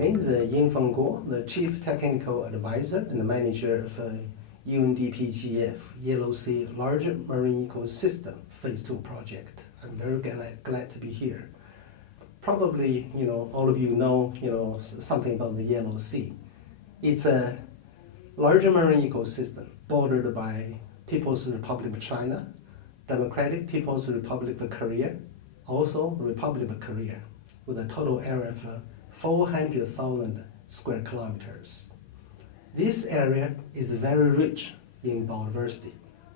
name is Yinfeng Guo, the Chief Technical Advisor and the Manager of UNDP GEF Yellow Sea Larger Marine Ecosystem Phase 2 project. I'm very glad to be here. Probably, all of you know, something about the Yellow Sea. It's a larger marine ecosystem bordered by People's Republic of China, Democratic People's Republic of Korea, also Republic of Korea, with a total area of 400,000 square kilometers. This area is very rich in biodiversity.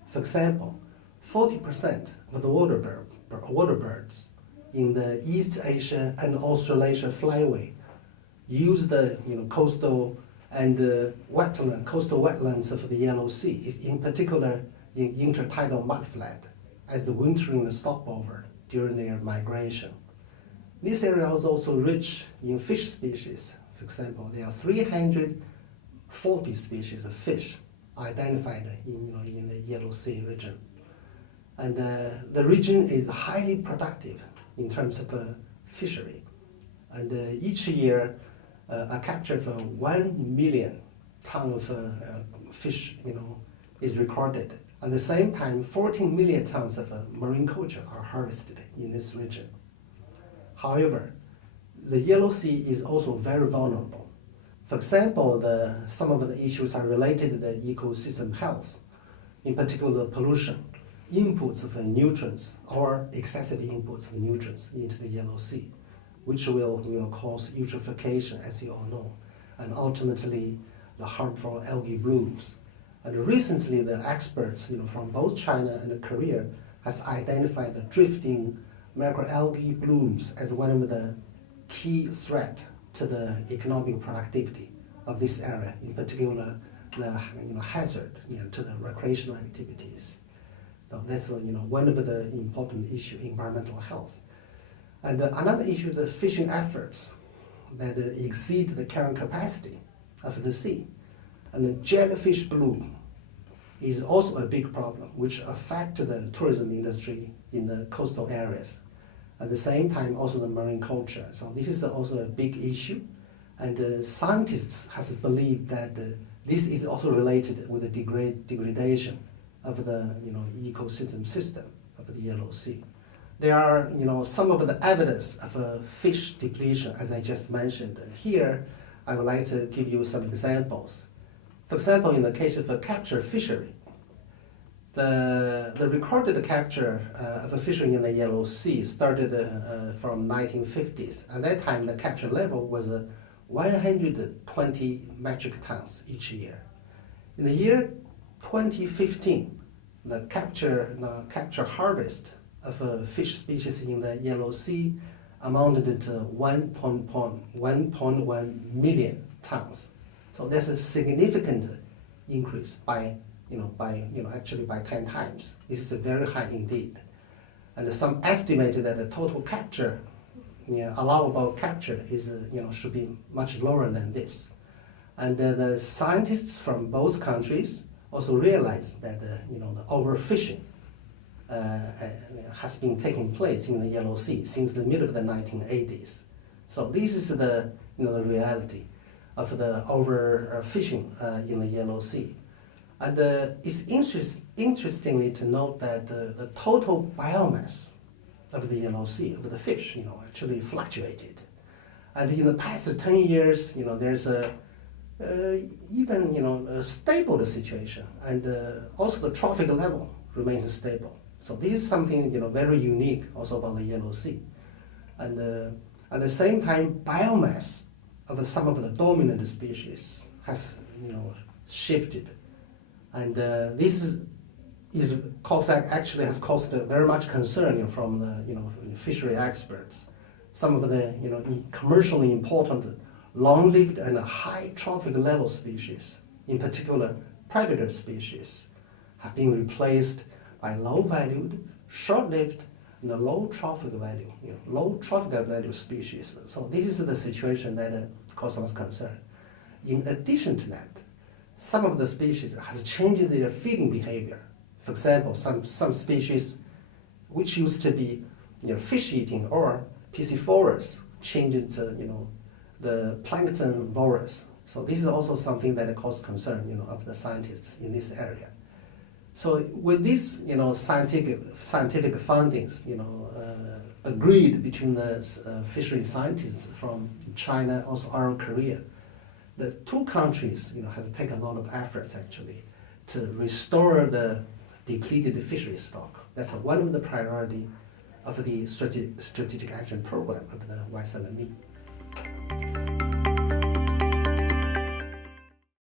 For example, 40% of the water birds in the East Asia and Australasia flyway use the coastal wetlands of the Yellow Sea, in particular in intertidal mudflat, as the wintering stopover during their migration. This area is also rich in fish species. For example, there are 340 species of fish identified in the Yellow Sea region. And the region is highly productive in terms of fishery. And each year, a capture of 1 million tons of fish is recorded. At the same time, 14 million tons of marine culture are harvested in this region. However, the Yellow Sea is also very vulnerable. For example, some of the issues are related to the ecosystem health, in particular pollution, inputs of nutrients or excessive inputs of nutrients into the Yellow Sea, which will cause eutrophication, as you all know, and ultimately the harmful algae blooms. And recently, the experts from both China and Korea has identified the drifting macroalgae blooms as one of the key threats to the economic productivity of this area, in particular the hazard to the recreational activities. So that's one of the important issues, environmental health. And another issue, the fishing efforts that exceed the carrying capacity of the sea. And the jellyfish bloom is also a big problem, which affects the tourism industry in the coastal areas. At the same time, also the marine culture. So this is also a big issue. And scientists have believed that this is also related with the degradation of the ecosystem system of the Yellow Sea. There are some of the evidence of fish depletion, as I just mentioned. Here, I would like to give you some examples. For example, in the case of a capture fishery, the recorded capture of a fishery in the Yellow Sea started from 1950s. At that time, the capture level was 120 metric tons each year. In the year 2015, the capture harvest of fish species in the Yellow Sea amounted to 1.1 million tons. So that's a significant increase actually by 10 times. This is very high indeed. And some estimated that the total capture, allowable capture is, should be much lower than this. And the scientists from both countries also realized that, the overfishing has been taking place in the Yellow Sea since the middle of the 1980s. So this is the reality of the overfishing in the Yellow Sea. And it's interestingly to note that the total biomass of the Yellow Sea, of the fish, actually fluctuated. And in the past 10 years, there's even a stable situation, and also the trophic level remains stable. So this is something very unique also about the Yellow Sea. And at the same time, biomass of some of the dominant species has shifted, and this actually has caused very much concern from the fishery experts. Some of the commercially important long-lived and high trophic level species, in particular predator species, have been replaced by low-valued, short-lived, and low trophic value species. So this is the situation that causes us concern. In addition to that, some of the species has changed their feeding behavior. For example, some species which used to be fish-eating or piscivorous changed to the plankton virus. So this is also something that causes concern, of the scientists in this area. So with these, scientific findings, agreed between the fishery scientists from China, also our Korea, the two countries, has taken a lot of efforts actually to restore the depleted fishery stock. That's one of the priority of the strategic action program of the YSLME.